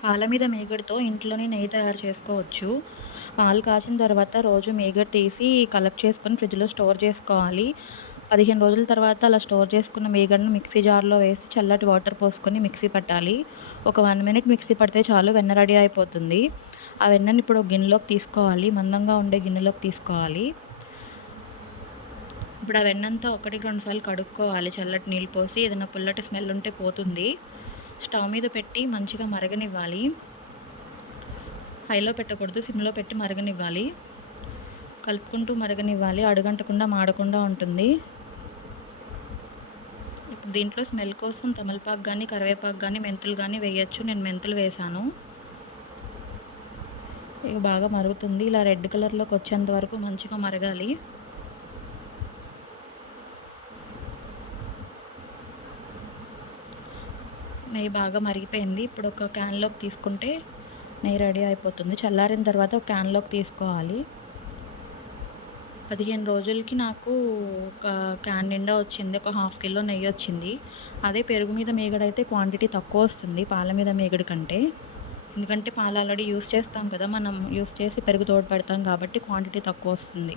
పాల మీద మీగడతో ఇంట్లోనే నెయ్యి తయారు చేసుకోవచ్చు. పాలు కాచిన తర్వాత రోజు మీగడ తీసి కలెక్ట్ చేసుకొని ఫ్రిడ్జ్‌లో స్టోర్ చేసుకోవాలి. 15 రోజుల తర్వాత అలా స్టోర్ చేసుకున్న మీగడను మిక్సీ జార్‌లో వేసి చల్లటి వాటర్ పోసుకొని మిక్సీ పట్టాలి. ఒక 1 మినిట్ మిక్సీ పడితే చాలు వెన్న రెడీ అయిపోతుంది. ఆ వెన్నని ఇప్పుడు ఒక గిన్నెలోకి తీసుకోవాలి. మందంగా ఉండే గిన్నెలోకి తీసుకోవాలి. ఇప్పుడు ఆ వెన్నంతా 1, 2 సార్లు కడుక్కోవాలి చల్లటి నీళ్ళు పోసి. ఏదైనా పుల్లటి స్మెల్ ఉంటే పోతుంది. స్టవ్ మీద పెట్టి మంచిగా మరగనివ్వాలి. హైలో పెట్టకూడదు, సిమ్‌లో పెట్టి మరగనివ్వాలి. కలుపుకుంటూ మరగనివ్వాలి. అడుగంటకుండా మాడకుండా ఉంటుంది. ఇప్పుడు దీంట్లో స్మెల్ కోసం తమలపాకు గానీ, కరివేపాకు గానీ, మెంతులు గానీ వేయొచ్చు. నేను మెంతులు వేశాను. ఇక బాగా మరుగుతుంది. ఇలా రెడ్ కలర్‌లోకి వచ్చేంత వరకు మంచిగా మరగాలి. నెయ్యి బాగా మరిగిపోయింది. ఇప్పుడు ఒక క్యాన్‌లోకి తీసుకుంటే నెయ్యి రెడీ అయిపోతుంది. చల్లారిన తర్వాత ఒక క్యాన్‌లోకి తీసుకోవాలి. 15 రోజులకి నాకు ఒక క్యాన్ నిండా వచ్చింది. ఒక హాఫ్ కిలో నెయ్యొచ్చింది. అదే పెరుగు మీద మీగడైతే క్వాంటిటీ తక్కువొస్తుంది పాల మీద మీగడ కంటే. ఎందుకంటే పాలు ఆల్రెడీ యూజ్ చేస్తాం కదా! మనం యూజ్ చేసి పెరుగు తోడు పెడతాం కాబట్టి క్వాంటిటీ తక్కువొస్తుంది.